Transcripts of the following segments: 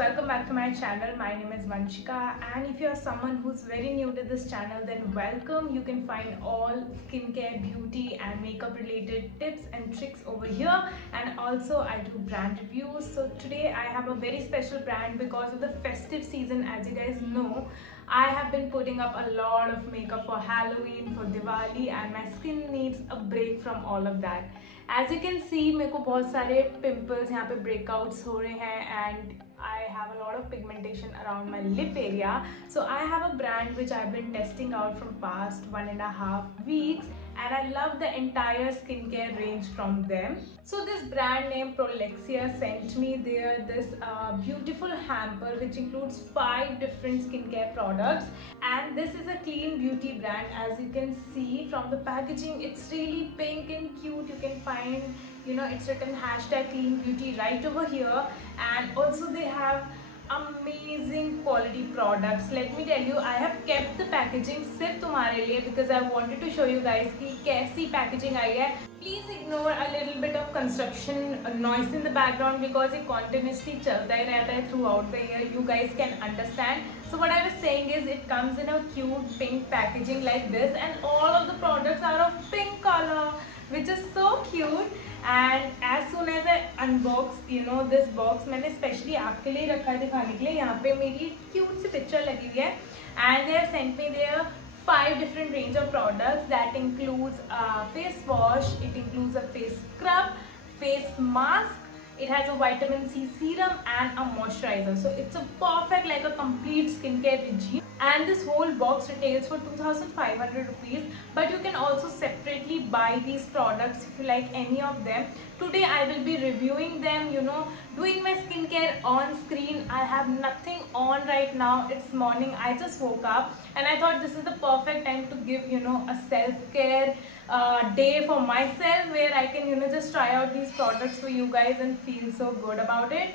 welcome back to my channel. My name is Vanshika, and if you are someone who's very new to this channel, then welcome. You can find all skincare, beauty and makeup related tips and tricks over here, and also I do brand reviews. So today I have a very special brand because of the festive season. As you guys know, I have been putting up a lot of makeup for Halloween, for Diwali, and my skin needs a break from all of that. As you can see, मेरे को बहुत सारे pimples यहाँ पे breakouts हो रहे हैं, and I have a lot of pigmentation around my lip area. So I have a brand which I've been testing out from past 1.5 weeks, and I love the entire skincare range from them. So this brand name Prolexia sent me this beautiful hamper which includes 5 different skincare products, and this is a clean beauty brand. As you can see from the packaging, it's really pink and cute. You can find, it's written #clean beauty right over here, and also they have amazing quality products. Let me tell you, I have kept the packaging सिर्फ तुम्हारे लिए because I wanted to show you guys कि कैसी packaging आई है. Please ignore a little bit of construction noise in the background because it continuously चलता ही रहता है throughout the year. You guys can understand. So what I was saying is, it comes in a cute pink packaging like this, and all of the products are of pink color, which is so cute. And as soon as I unbox this box, मैंने specially आपके लिए रखा है दिखाने के लिए. यहाँ पे मेरी cute सी picture लगी हुई है, and they have sent me their 5 different range of products that includes a face wash, it includes a face scrub, face mask, it has a vitamin C serum and a moisturizer. So it's a perfect, like a complete skincare regime. And this whole box retails for 2,500 rupees, but you can also separately buy these products if you like any of them. Today I will be reviewing them, doing my skincare on screen. I have nothing on right now. It's morning, I just woke up, and I thought this is the perfect time to give a self-care day for myself, where I can just try out these products for you guys and feel so good about it.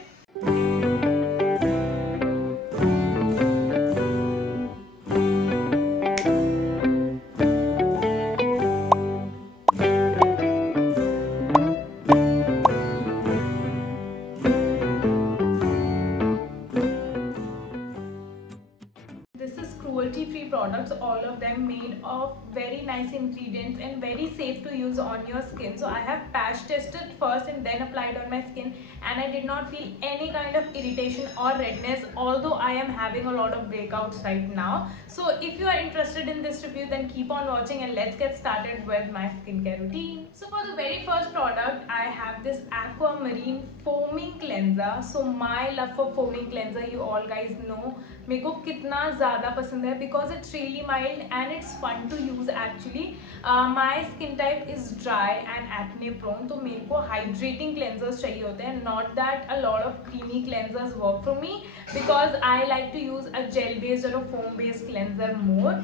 Cruelty-free products, all of them made of very nice ingredients and very safe to use on your skin. So I have patch tested first and then applied on my skin, and I did not feel any kind of irritation or redness, although I am having a lot of breakouts right now. So if you are interested in this review, then keep on watching and let's get started with my skincare routine. So for the very first product, I have this Aquamarine Foaming Cleanser. So my love for foaming cleanser, you all guys know मेरे को कितना ज़्यादा पसंद है because it's really mild and it's fun to use actually. My skin type is dry and acne prone, तो मेरे को hydrating cleansers चाहिए होते हैं. Not that a lot of creamy cleansers work for me because I like to use a gel based or a foam based cleanser more.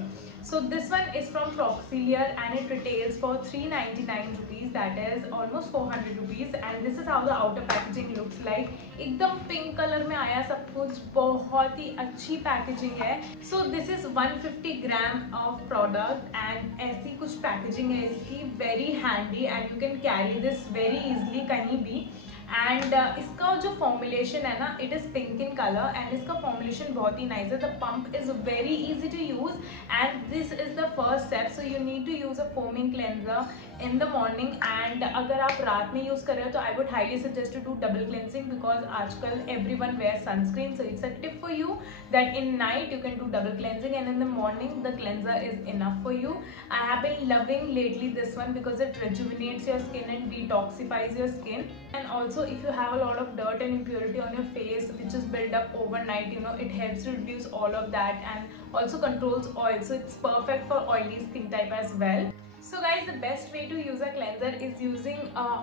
So this one is from Proxiliar and it retails for 399 rupees, that is almost 400 rupees, and this is how the outer packaging looks like. एकदम pink color में आया सब कुछ, बहुत ही अच्छी packaging है. So this is 150 gram of product and ऐसी कुछ packaging है इसकी, very handy and you can carry this very easily कहीं भी. एंड इसका जो फॉर्मुलेशन है ना, it is pink in colour and इसका फॉर्मुलेशन बहुत ही नाइस है. The pump is very easy to use and this is the first step. So you need to use a foaming cleanser in the morning, and अगर आप रात में use कर रहे हो तो I would highly suggest to do double cleansing because आजकल everyone wear sunscreen. So it's a tip for you that in night you can do double cleansing and in the morning the cleanser is enough for you. I have been loving lately this one because it rejuvenates your skin and detoxifies your skin. And also if you have a lot of dirt and impurity on your face which is built up overnight, it helps to reduce all of that and also controls oil. So it's perfect for oily skin type as well. So guys, the best way to use a cleanser is using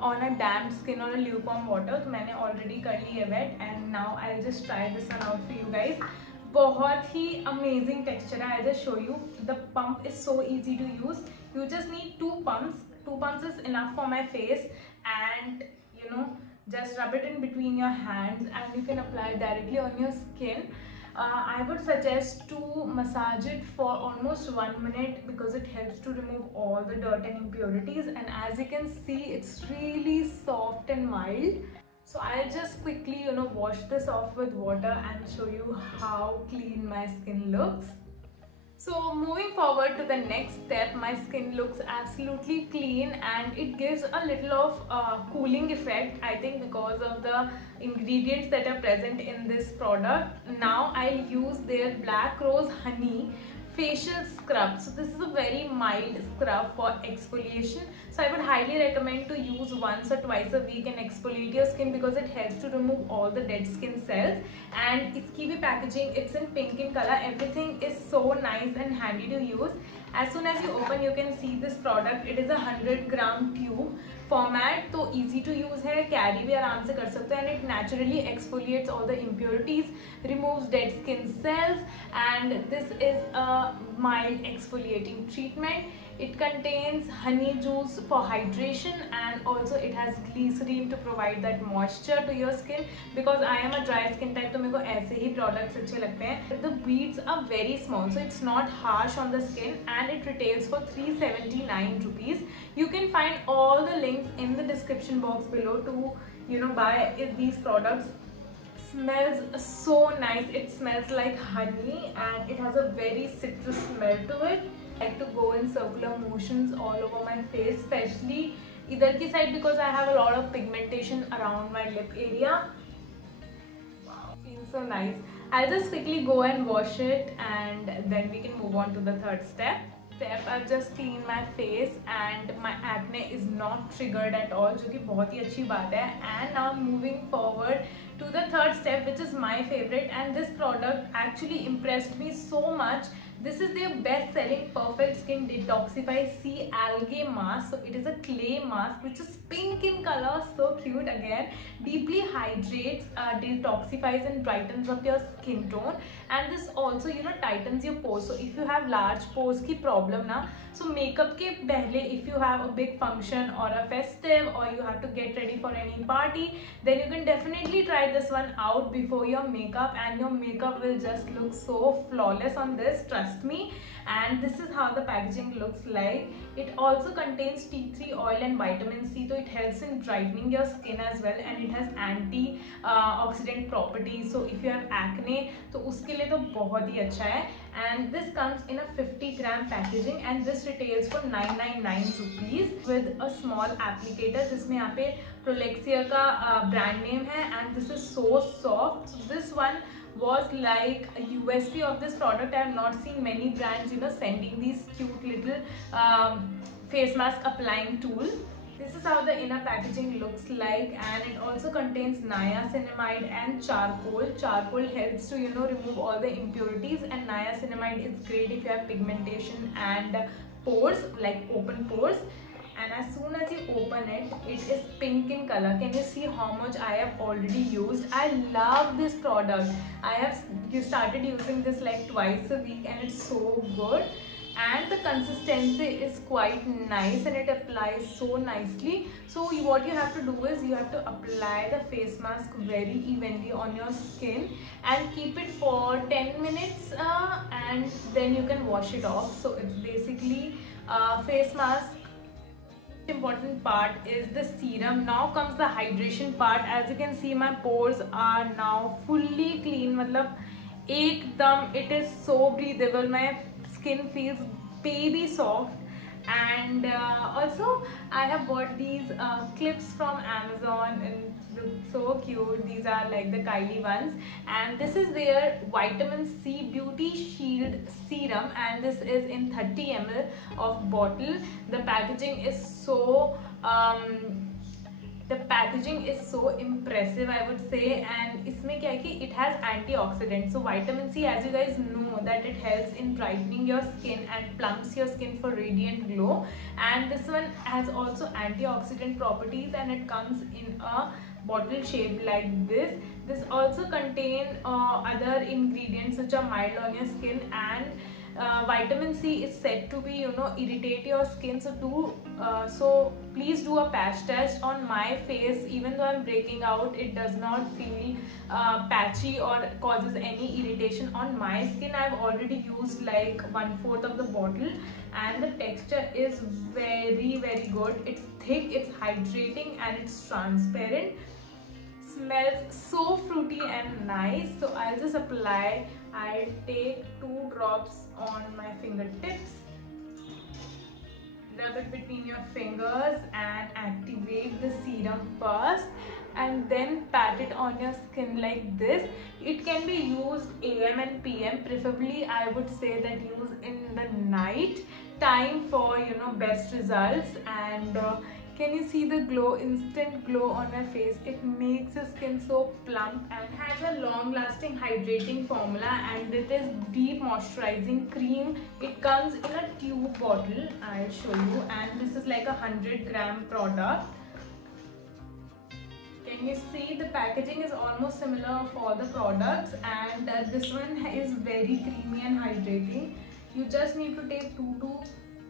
on a damp skin or a lukewarm water. तो मैंने already कर ली है wet, and now I'll just try this one out for you guys. बहुत ही amazing texture है. I'll just show you. The pump is so easy to use. You just need 2 pumps. 2 pumps is enough for my face, and just rub it in between your hands and you can apply it directly on your skin. I would suggest to massage it for almost 1 minute because it helps to remove all the dirt and impurities, and as you can see, it's really soft and mild. So I'll just quickly, wash this off with water and show you how clean my skin looks. So moving forward to the next step, my skin looks absolutely clean and it gives a little of cooling effect, I think, because of the ingredients that are present in this product. Now I'll use their Black Rose Honey facial scrub. So this is a very mild scrub for exfoliation. So I would highly recommend to use once or twice a week and exfoliate your skin because it helps to remove all the dead skin cells. And iski bhi packaging, it's in pink in color. Everything is so nice and handy to use. As soon as you open, you can see this product. It is a 100-gram tube format, तो easy to use है, carry भी आराम से कर सकते हैं, and it naturally exfoliates all the impurities, removes dead skin cells, and this is a mild exfoliating treatment. It contains honey juice for hydration and also it has glycerine to provide that moisture to your skin. Because I am a dry skin type, तो मेरे को ऐसे ही products अच्छे लगते हैं. The beads are very small, so it's not harsh on the skin, and it retails for 379 rupees. You can find all the links in the description box below to buy these products. Smells so nice. It smells like honey and it has a very citrus smell to it. I like to go in circular motions all over my face, especially idhar ki side, because I have a lot of pigmentation around my lip area. Wow, feels so nice. I'll just quickly go and wash it and then we can move on to the third step. I've just cleaned my face and my acne is not triggered at all, जो कि बहुत ही अच्छी बात है. And now moving forward to the third step, which is my favorite, and this product actually impressed me so much. This is their best-selling Perfect Skin Detoxify Sea Algae Mask. So it is a clay mask which is pink in color, so cute again. Deeply hydrates, detoxifies and brightens up your skin tone. And this also, tightens your pores. So if you have large pores की problem na, so makeup के पहले, if you have a big function or a festive or you have to get ready for any party, then you can definitely try this one out before your makeup, and your makeup will just look so flawless on this, trust me. And this is how the packaging looks like. It also contains tea tree oil and vitamin C, so it helps in brightening your skin as well, and it has anti-oxidant properties. So if you have acne, तो उसके लिए तो बहुत ही अच्छा है. And this comes in a 50-gram packaging and this retails for 999 rupees with a small applicator. जिसमें यहाँ पे Prolexia का brand name है, and this is so soft. So this one was like a USP of this product. I have not seen many brands sending these cute little face mask applying tool. This is how the inner packaging looks like, and it also contains niacinamide and charcoal. Charcoal helps to remove all the impurities, and niacinamide is great if you have pigmentation and pores, like open pores. And as soon as you open it, it is pink in color. Can you see how much I have already used? I love this product. I have started using this like twice a week and it's so good. And the consistency is quite nice and it applies so nicely. So what you have to do is you have to apply the face mask very evenly on your skin and keep it for 10 minutes and then you can wash it off. So it's basically face mask. Important part is the serum. Now comes the hydration part. As you can see, my pores are now fully clean. मतलब एकदम, it is so breathable. My skin feels baby soft. And also I have bought these clips from Amazon and look so cute. These are like the Kylie ones, and this is their vitamin C beauty shield serum, and this is in 30 ml of bottle. The packaging is so impressive, I would say. And इसमें क्या है कि it has antioxidants. So vitamin C, as you guys know, that it helps in brightening your skin and plumps your skin for radiant glow. And this one has also antioxidant properties, and it comes in a bottle shaped like this. This also contains other ingredients which are mild on your skin, and vitamin C is said to be irritate your skin. So please do a patch test on my face. Even though I'm breaking out, it does not feel patchy or causes any irritation on my skin. I've already used like 1/4 of the bottle and the texture is very, very good. It's thick, it's hydrating, and it's transparent. smells so fruity and nice. So I'll just apply. I'll take 2 drops on my fingertips, rub it between your fingers and activate the serum first, and then pat it on your skin like this. It can be used AM and PM. Preferably I would say that use in the night time for best results. And can you see the glow, instant glow on my face? It makes the skin so plump and has a long lasting hydrating formula, and it is deep moisturizing cream. It comes in a tube bottle, I'll show you, and this is like a 100-gram product. Can you see the packaging is almost similar for the products, and this one is very creamy and hydrating. You just need to take 2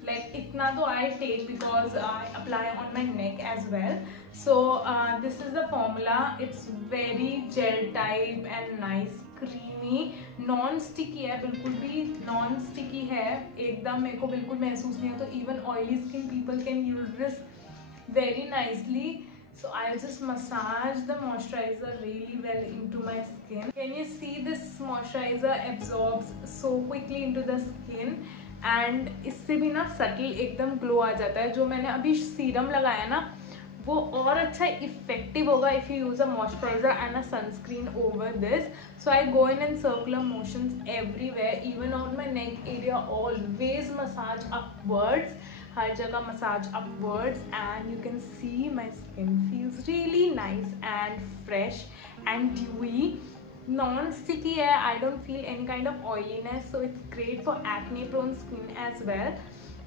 like itna though I take because I apply on my neck as well. So this is the formula. It's very gel type and nice, creamy, non sticky है, बिल्कुल भी non sticky है, एकदम मेरे को बिल्कुल महसूस नहीं होता. Even oily skin people can use this very nicely. So I'll just massage the moisturizer really well into my skin. Can you see this moisturizer absorbs so quickly into the skin, and इससे भी ना subtle एकदम glow आ जाता है. जो मैंने अभी serum लगाया ना वो और अच्छा effective होगा if you use a moisturizer and a sunscreen over this. So I go in circular motions everywhere, even on my neck area. Always massage upwards, हर जगह massage upwards, and you can see my skin feels really nice and fresh and dewy. Non-sticky है, I don't feel any kind of oiliness, so it's great for acne prone skin as well.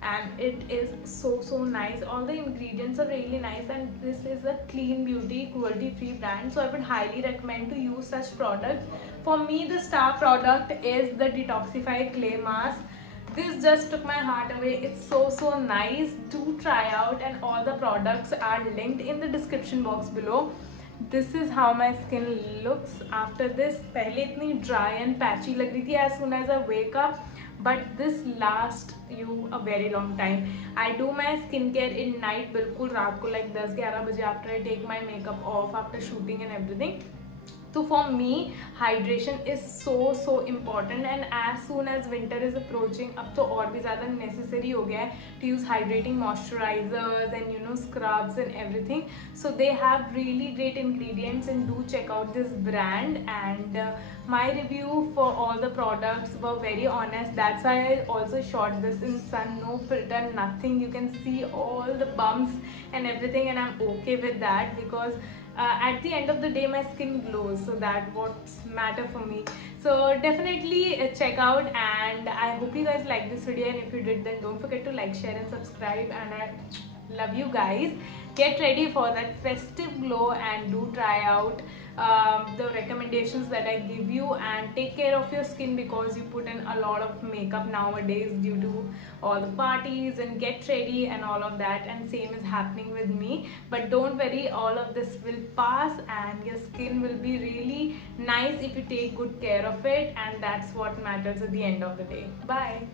And it is so nice. All the ingredients are really nice, and this is a clean beauty, cruelty free brand, so I would highly recommend to use such products. For me, the star product is the Detoxify Clay Mask. This just took my heart away. It's so nice. Do try out, and all the products are linked in the description box below. This is how my skin looks after this. पहले इतनी dry and patchy लग रही थी as soon as I wake up, but this lasts you a very long time. I do my skincare in night, बिल्कुल रात को like 10-11 बजे after I take my makeup off after shooting and everything. So for me, hydration is so important, and as soon as winter is approaching, अब तो और भी ज़्यादा necessary हो गया है to use hydrating moisturizers and scrubs and everything. So they have really great ingredients, and do check out this brand. And my review for all the products were very honest. That's why I also shot this in sun, no filter, nothing. You can see all the bumps and everything, and I'm okay with that because at the end of the day my skin glows, so that's what's matter for me. So definitely check out, and I hope you guys liked this video, and if you did, then don't forget to like, share and subscribe, and I love you guys. Get ready for that festive glow, and do try out the recommendations that I give you, and take care of your skin because you put in a lot of makeup nowadays due to all the parties, and get ready and all of that, and same is happening with me. But don't worry, all of this will pass, and your skin will be really nice if you take good care of it, and that's what matters at the end of the day. Bye.